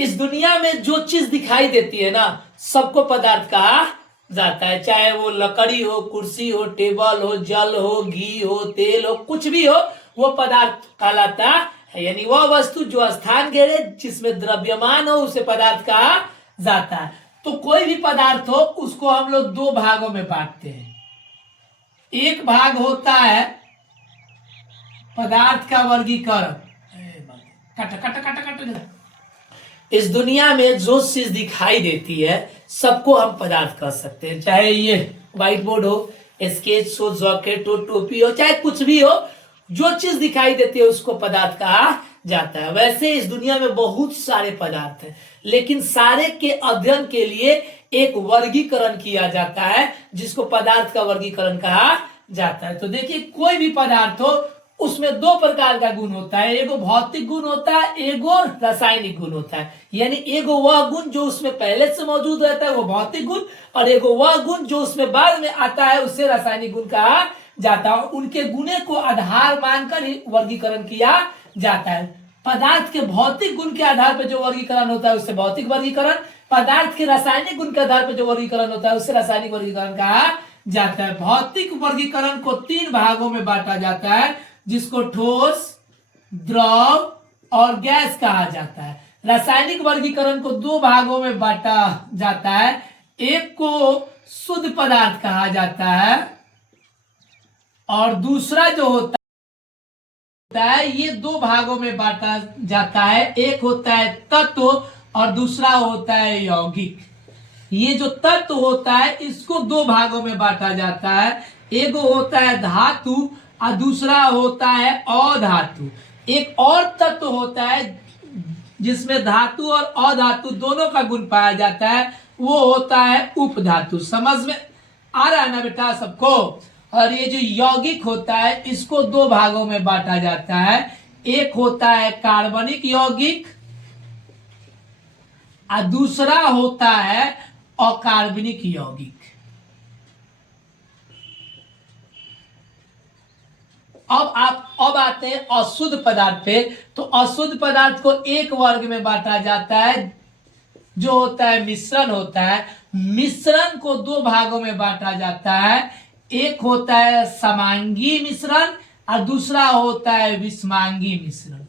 इस दुनिया में जो चीज दिखाई देती है ना, सबको पदार्थ कहा जाता है। चाहे वो लकड़ी हो, कुर्सी हो, टेबल हो, जल हो, घी हो, तेल हो, कुछ भी हो, वो पदार्थ कहलाता है। यानी वह वस्तु जो स्थान घेरे, जिसमें द्रव्यमान हो, उसे पदार्थ कहा जाता है। तो कोई भी पदार्थ हो, उसको हम लोग दो भागों में बांटते हैं। एक भाग होता है पदार्थ का वर्गीकरण। Cut cut cut cut. इस दुनिया में जो चीज दिखाई देती है, सबको हम पदार्थ कह सकते हैं। चाहे ये व्हाइट बोर्ड हो, स्केच हो, जैकेट हो, टोपी हो, चाहे कुछ भी हो, जो चीज दिखाई देती है उसको पदार्थ कहा जाता है। वैसे इस दुनिया में बहुत सारे पदार्थ हैं, लेकिन सारे के अध्ययन के लिए एक वर्गीकरण किया जाता है, जिसको पदार्थ का वर्गीकरण कहा जाता है। तो देखिए, कोई भी पदार्थ हो, उसमें दो प्रकार का गुण होता है। एगो भौतिक गुण होता है, एगो रासायनिक गुण होता है। यानी एगो वह गुण जो उसमें पहले से मौजूद रहता है, वो भौतिक गुण, और एगो वह गुण जो उसमें बाद में आता है, उससे रासायनिक गुण कहा जाता है। उनके गुणे को आधार मानकर ही वर्गीकरण किया जाता है। पदार्थ के भौतिक गुण के आधार पर जो वर्गीकरण होता है, उससे भौतिक वर्गीकरण। पदार्थ के रासायनिक गुण के आधार पर जो वर्गीकरण होता है, उससे रासायनिक वर्गीकरण कहा जाता है। भौतिक वर्गीकरण को तीन भागों में बांटा जाता है, जिसको ठोस, द्रव और गैस कहा जाता है। रासायनिक वर्गीकरण को दो भागों में बांटा जाता है। एक को शुद्ध पदार्थ कहा जाता है, और दूसरा जो होता है, ये दो भागों में बांटा जाता है। एक होता है तत्व और दूसरा होता है यौगिक। ये जो तत्व होता है, इसको दो भागों में बांटा जाता है। एक होता है धातु और दूसरा होता है अधातु। एक और तत्व होता है जिसमें धातु और अधातु दोनों का गुण पाया जाता है, वो होता है उपधातु। समझ में आ रहा है ना बेटा सबको? और ये जो यौगिक होता है, इसको दो भागों में बांटा जाता है। एक होता है कार्बनिक यौगिक और दूसरा होता है अकार्बनिक यौगिक। अब आते हैं अशुद्ध पदार्थ पे। तो अशुद्ध पदार्थ को एक वर्ग में बांटा जाता है, जो होता है मिश्रण होता है। मिश्रण को दो भागों में बांटा जाता है। एक होता है समांगी मिश्रण और दूसरा होता है विषमांगी मिश्रण।